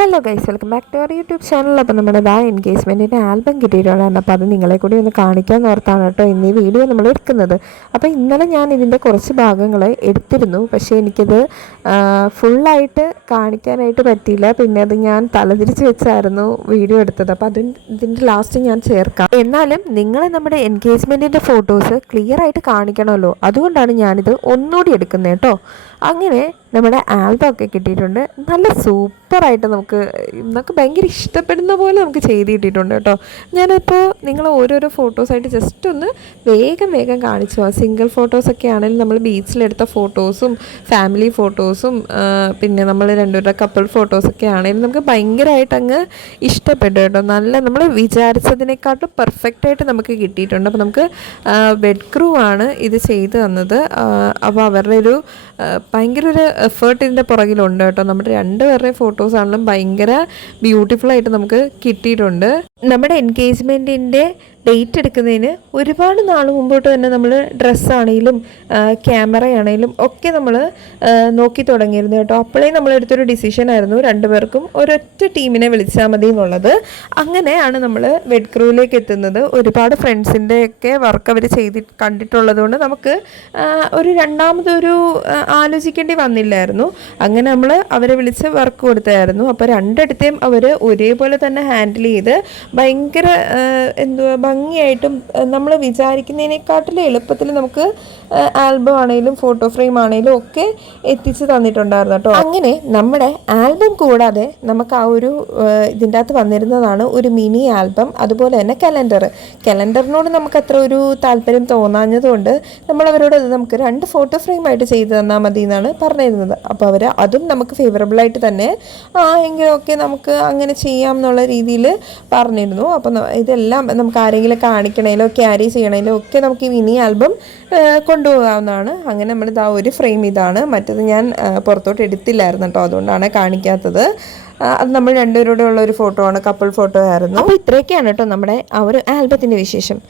Hello guys, welcome back to our YouTube channel. അപ്പോൾ നമ്മുടെ എൻഗേജ്മെൻറ്റിൻ്റെ album കിട്ടിയിട്ടുണ്ടായിരുന്നു. അപ്പോൾ അത് നിങ്ങളെ കൂടി ഒന്ന് കാണിക്കാൻ ഓർത്താണ് കേട്ടോ ഇന്ന് ഈ വീഡിയോ നമ്മൾ എടുക്കുന്നത്. അപ്പോൾ ഇന്നലെ ഞാൻ ഇതിൻ്റെ കുറച്ച് ഭാഗങ്ങൾ എടുത്തിരുന്നു, പക്ഷേ എനിക്കത് ഫുള്ളായിട്ട് കാണിക്കാനായിട്ട് പറ്റിയില്ല. പിന്നെ അത് ഞാൻ തലതിരിച്ച് വെച്ചായിരുന്നു വീഡിയോ എടുത്തത്. അപ്പോൾ ഇതിൻ്റെ ലാസ്റ്റ് ഞാൻ ചേർക്കാം. എന്നാലും നിങ്ങൾ നമ്മുടെ എൻഗേജ്മെൻറ്റിൻ്റെ ഫോട്ടോസ് ക്ലിയർ ആയിട്ട് കാണിക്കണമല്ലോ, അതുകൊണ്ടാണ് ഞാനിത് ഒന്നുകൂടി എടുക്കുന്നത് കേട്ടോ. അങ്ങനെ നമ്മുടെ ആൽബം ഒക്കെ കിട്ടിയിട്ടുണ്ട്. നല്ല സൂപ്പറായിട്ട് നമുക്ക് ഭയങ്കര ഇഷ്ടപ്പെടുന്ന പോലെ നമുക്ക് ചെയ്ത് കിട്ടിയിട്ടുണ്ട് കേട്ടോ. ഞാനിപ്പോൾ നിങ്ങൾ ഓരോരോ ഫോട്ടോസായിട്ട് ജസ്റ്റ് ഒന്ന് വേഗം കാണിച്ചു പോകാം. സിംഗിൾ ഫോട്ടോസൊക്കെ ആണെങ്കിലും നമ്മൾ ബീച്ചിലെടുത്ത ഫോട്ടോസും ഫാമിലി ഫോട്ടോസും പിന്നെ നമ്മൾ രണ്ടുപേരുടെ കപ്പിൾ ഫോട്ടോസൊക്കെ ആണെങ്കിലും നമുക്ക് ഭയങ്കരമായിട്ട് അങ്ങ് ഇഷ്ടപ്പെട്ടു കേട്ടോ. നല്ല നമ്മൾ വിചാരിച്ചതിനെക്കാട്ടും പെർഫെക്റ്റായിട്ട് നമുക്ക് കിട്ടിയിട്ടുണ്ട്. അപ്പോൾ നമുക്ക് ബെഡ് ക്രൂ ആണ് ഇത് ചെയ്ത് തന്നത്. അപ്പോൾ അവരുടെ ഒരു ഭയങ്കര ഒരു എഫേർട്ട് ഇതിൻ്റെ പുറകിലുണ്ട് കേട്ടോ. നമ്മുടെ രണ്ടുപേരുടെയും ഫോട്ടോസ് ആണെങ്കിലും ഭയങ്കര ബ്യൂട്ടിഫുള്ളായിട്ട് നമുക്ക് കിട്ടിയിട്ടുണ്ട്. നമ്മുടെ എൻഗേജ്മെൻറ്റിൻ്റെ ഡേറ്റ് എടുക്കുന്നതിന് ഒരുപാട് നാൾ മുമ്പോട്ട് തന്നെ നമ്മൾ ഡ്രസ്സാണെങ്കിലും ക്യാമറയാണെങ്കിലും ഒക്കെ നമ്മൾ നോക്കി തുടങ്ങിയിരുന്നു കേട്ടോ. അപ്പോഴേ നമ്മളെടുത്തൊരു ഡിസിഷനായിരുന്നു രണ്ടുപേർക്കും ഒരൊറ്റ ടീമിനെ വിളിച്ചാൽ മതി എന്നുള്ളത്. അങ്ങനെയാണ് നമ്മൾ വെഡ് ക്രൂവിലേക്ക് എത്തുന്നത്. ഒരുപാട് ഫ്രണ്ട്സിൻ്റെയൊക്കെ വർക്ക് അവർ കണ്ടിട്ടുള്ളത് കൊണ്ട് നമുക്ക് രണ്ടാമതൊരു ആലോചിക്കേണ്ടി വന്നില്ലായിരുന്നു. അങ്ങനെ നമ്മൾ അവരെ വിളിച്ച് വർക്ക് കൊടുത്തായിരുന്നു. അപ്പോൾ രണ്ടിടത്തെയും അവർ ഒരേപോലെ തന്നെ ഹാൻഡിൽ ചെയ്ത് ഭയങ്കര ഭംഗിയായിട്ടും നമ്മൾ വിചാരിക്കുന്നതിനെക്കാട്ടിലും എളുപ്പത്തിൽ നമുക്ക് ആൽബം ആണെങ്കിലും ഫോട്ടോ ഫ്രെയിം ആണെങ്കിലും ഒക്കെ എത്തിച്ച് തന്നിട്ടുണ്ടായിരുന്നു കേട്ടോ. അങ്ങനെ നമ്മുടെ ആൽബം കൂടാതെ നമുക്ക് ആ ഒരു ഇതിൻ്റെ അകത്ത് വന്നിരുന്നതാണ് ഒരു മിനി ആൽബം, അതുപോലെ തന്നെ കലണ്ടറിനോട് നമുക്ക് അത്ര ഒരു താല്പര്യം തോന്നാഞ്ഞതുകൊണ്ട് നമ്മളവരോട് നമുക്ക് 2 ഫോട്ടോ ഫ്രെയിമായിട്ട് ചെയ്ത് തന്നാൽ മതി എന്നാണ് പറഞ്ഞിരുന്നത്. അപ്പോൾ അവർ അതും നമുക്ക് ഫേവറബിളായിട്ട് തന്നെ എങ്കിലും ഒക്കെ നമുക്ക് അങ്ങനെ ചെയ്യാം എന്നുള്ള രീതിയിൽ പറഞ്ഞിരുന്നു. അപ്പോൾ ഇതെല്ലാം നമുക്ക് ആരെങ്കിലും കാണിക്കണേലോ ക്യാരി ചെയ്യണേലോ ഒക്കെ നമുക്ക് ഈ മിനി ആൽബം കൊണ്ടുപോകാവുന്നതാണ്. അങ്ങനെ നമ്മൾ ഒരു ഫ്രെയിം ഇതാണ്, മറ്റത് ഞാൻ പുറത്തോട്ട് എടുത്തില്ലായിരുന്നു കേട്ടോ, അതുകൊണ്ടാണ് കാണിക്കാത്തത്. അത് നമ്മൾ രണ്ടുപേരോടെ ഉള്ള ഒരു ഫോട്ടോ ആണ്, കപ്പിൾ ഫോട്ടോ ആയിരുന്നു. അപ്പോൾ ഇത്രയൊക്കെയാണ് കേട്ടോ നമ്മുടെ ആ ഒരു ആൽബത്തിൻ്റെ വിശേഷം.